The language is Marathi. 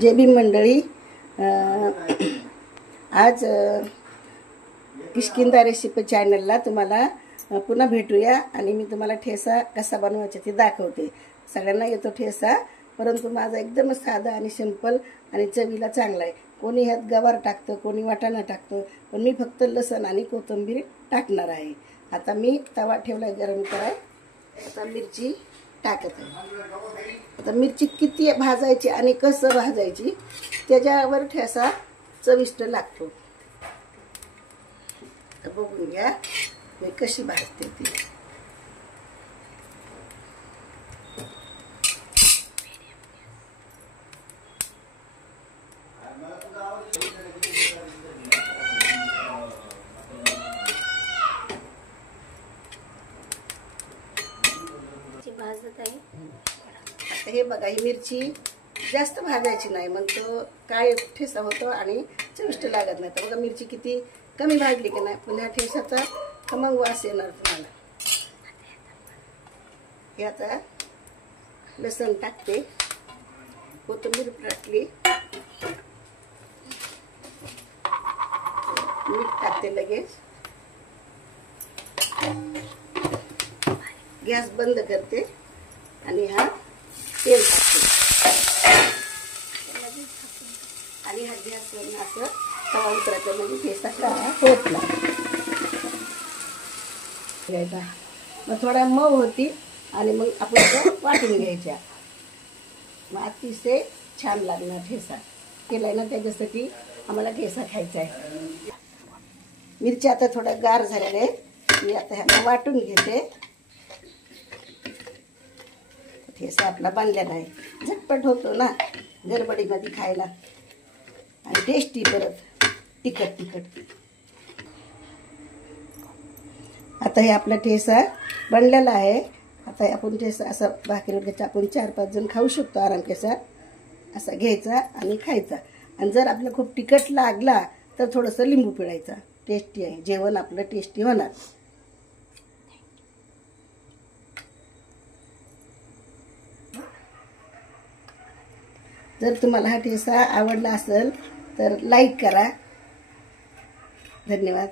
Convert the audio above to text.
जय भीम मंडळी, आज किष्किंधा रेसिपी चॅनलला तुम्हाला पुन्हा भेटूया आणि मी तुम्हाला ठेसा कसा बनवायचा ते दाखवते। सगळ्यांना येतो ठेसा, परंतु माझा एकदम साधा आणि सिंपल आणि चवीला चांगला आहे। कोणी ह्यात गवार टाकतं, कोणी वाटाणा टाकतं, पण मी फक्त लसण आणि कोथिंबीर टाकणार आहे। आता मी तवा ठेवलाय गरम कराय। आता मिरची टाकत आहे। आता मिरची किती भाजायची आणि कसं भाजायची त्याच्यावर ठेसा चविष्ट लागतो। बघून घ्या मी कशी भाजते ती। भाजत आहे। आता हे बघा, ही मिरची जास्त भाजायची नाही, मग तो काळे ठेसा होतो आणि चविष्ट लागत नाही। तर बघा मिरची किती कमी भाजली की नाही, पण ह्या ठेसाचा खमंग वास येणार तुम्हाला। हे आता लसण टाकते, कोथिंबीर टाकली, मीठ टाकते लगेच, गॅस बंद करते आणि हा तेल टाकते आणि हा गॅसवरून असं तवा उतरायचा, म्हणजे ठेसा काळा होत नाही। मग थोडा मऊ होती आणि मग आपण वाटून घ्यायच्या, मग अतिशय छान लागणार ठेसा केलाय ना। त्याच्यासाठी आम्हाला ठेसा खायचा आहे। मिरच्या आता थोड्या गार झालेल्या आहेत, मी आता ह्याला वाटून घेते। ठेसा आपला बनलेला आहे, झटपट होतो ना गडबडीमध्ये खायला आणि टेस्टी, परत तिखट तिखट। आता हे आपला ठेसा बनलेला आहे। आता आपण ठेसा असा भाकरीवर टाकून 4-5 जण खाऊ शकतो आराम केसा। असा घ्यायचा आणि खायचा, आणि जर आपल्याला खूप तिखट लागला तर थोडंसं लिंबू पिळायचा। टेस्टी आहे, जेवण आपलं टेस्टी होणार। जर तुम्हाला हा ठेसा आवडला असेल तर लाईक करा। धन्यवाद।